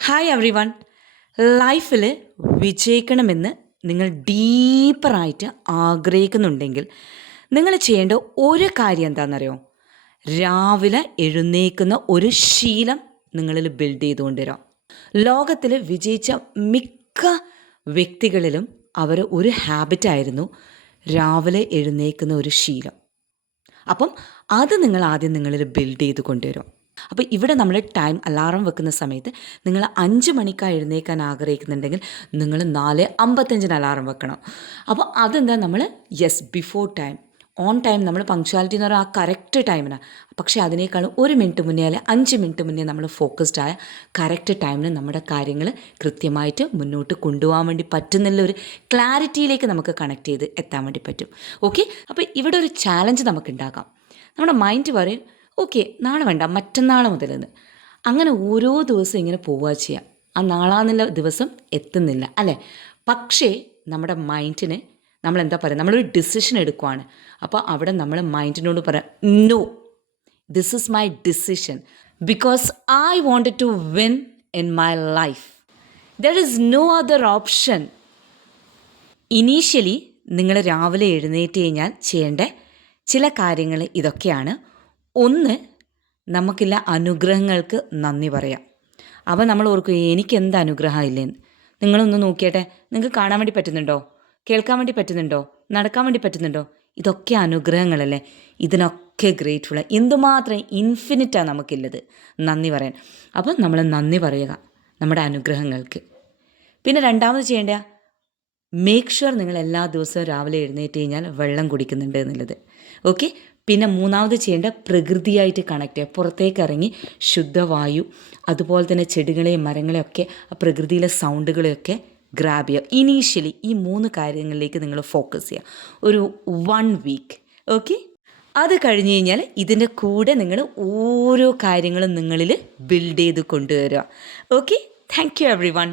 Hi every one. ലൈഫിൽ വിജയിക്കണമെന്ന് നിങ്ങൾ ഡീപ്പറായിട്ട് ആഗ്രഹിക്കുന്നുണ്ടെങ്കിൽ നിങ്ങൾ ചെയ്യേണ്ട ഒരു കാര്യം എന്താണെന്നറിയോ? രാവിലെ എഴുന്നേൽക്കുന്ന ഒരു ശീലം നിങ്ങളിൽ ബിൽഡ് ചെയ്തുകൊണ്ട് വരാം. ലോകത്തിൽ വിജയിച്ച മിക്ക വ്യക്തികളിലും അവർ ഒരു ഹാബിറ്റായിരുന്നു രാവിലെ എഴുന്നേൽക്കുന്ന ഒരു ശീലം. അപ്പം അത് നിങ്ങൾ ആദ്യം നിങ്ങളിൽ ബിൽഡ് ചെയ്ത് കൊണ്ടുവരും. അപ്പോൾ ഇവിടെ നമ്മൾ ടൈം അലാറം വെക്കുന്ന സമയത്ത് നിങ്ങൾ 5 മണിക്കാണ് എഴുന്നേൽക്കാൻ ആഗ്രഹിക്കുന്നുണ്ടെങ്കിൽ നിങ്ങൾ 4:55 അലാറം വെക്കണം. അപ്പോൾ അതെന്താ, നമ്മൾ ബിഫോർ ടൈം, ഓൺ ടൈം, നമ്മൾ പങ്ക്ച്വാലിറ്റി എന്ന് പറഞ്ഞാൽ ആ കറക്റ്റ് ടൈമിനാണ്. പക്ഷേ അതിനേക്കാളും 1 മിനിറ്റ് മുന്നേ അല്ലെങ്കിൽ 5 മിനിറ്റ് മുന്നേ നമ്മൾ ഫോക്കസ്ഡ് ആയ കറക്റ്റ് ടൈമിന് നമ്മുടെ കാര്യങ്ങൾ കൃത്യമായിട്ട് മുന്നോട്ട് കൊണ്ടുപോകാൻ വേണ്ടി പറ്റുന്നുള്ള ഒരു ക്ലാരിറ്റിയിലേക്ക് നമുക്ക് കണക്ട് ചെയ്ത് എത്താൻ വേണ്ടി പറ്റും. ഓക്കെ, അപ്പോൾ ഇവിടെ ഒരു ചാലഞ്ച് നമുക്ക് ഉണ്ടാക്കാം. നമ്മുടെ മൈൻഡ് പറയും, ഓക്കെ നാളെ വേണ്ട, മറ്റന്നാൾ മുതലെന്ന്. അങ്ങനെ ഓരോ ദിവസവും ഇങ്ങനെ പോവുക ചെയ്യാം. ആ നാളാന്നുള്ള ദിവസം എത്തുന്നില്ല അല്ലേ? പക്ഷേ നമ്മുടെ മൈൻഡിന് നമ്മൾ എന്താ പറയുക, നമ്മളൊരു ഡിസിഷൻ എടുക്കുവാണ്. അപ്പോൾ അവിടെ നമ്മൾ മൈൻഡിനോട് പറയാം, no, this is my decision because I wanted to win in my life. There is no other option. Initially നിങ്ങൾ രാവിലെ എഴുന്നേറ്റ് കഴിഞ്ഞാൽ ചെയ്യേണ്ട ചില കാര്യങ്ങൾ ഇതൊക്കെയാണ്. ഒന്ന്, നമുക്കില്ല അനുഗ്രഹങ്ങൾക്ക് നന്ദി പറയാം. അപ്പോൾ നമ്മൾ ഓർക്കും, എനിക്ക് എന്ത് അനുഗ്രഹം ഇല്ലേന്ന്. നിങ്ങളൊന്ന് നോക്കിയട്ടെ, നിങ്ങൾക്ക് കാണാൻ വേണ്ടി പറ്റുന്നുണ്ടോ? കേൾക്കാൻ വേണ്ടി പറ്റുന്നുണ്ടോ? നടക്കാൻ വേണ്ടി പറ്റുന്നുണ്ടോ? ഇതൊക്കെ അനുഗ്രഹങ്ങളല്ലേ? ഇതിനൊക്കെ ഗ്രേറ്റ്ഫുൾ. എന്തുമാത്രം ഇൻഫിനിറ്റാണ് നമുക്കുള്ളത് നന്ദി പറയാൻ. അപ്പം നമ്മൾ നന്ദി പറയുക നമ്മുടെ അനുഗ്രഹങ്ങൾക്ക്. പിന്നെ രണ്ടാമത് ചെയ്യേണ്ട, മേക്ക് ഷുവർ നിങ്ങൾ എല്ലാ ദിവസവും രാവിലെ എഴുന്നേറ്റ് കഴിഞ്ഞാൽ വെള്ളം കുടിക്കുന്നുണ്ട് എന്നുള്ളത്. ഓക്കെ. പിന്നെ മൂന്നാമത് ചെയ്യേണ്ട, പ്രകൃതിയായിട്ട് കണക്ട് ചെയ്യുക. പുറത്തേക്ക് ഇറങ്ങി ശുദ്ധവായു, അതുപോലെ തന്നെ ചെടികളെയും മരങ്ങളെയൊക്കെ, ആ പ്രകൃതിയിലെ സൗണ്ടുകളെയൊക്കെ ഗ്രാബ് ചെയ്യുക. ഇനീഷ്യലി ഈ 3 കാര്യങ്ങളിലേക്ക് നിങ്ങൾ ഫോക്കസ് ചെയ്യുക ഒരു 1 വീക്ക്. ഓക്കെ, അത് കഴിഞ്ഞ് കഴിഞ്ഞാൽ ഇതിൻ്റെ കൂടെ നിങ്ങൾ ഓരോ കാര്യങ്ങളും നിങ്ങളിൽ ബിൽഡ് ചെയ്ത് കൊണ്ടുവരിക. Okay, thank you every one.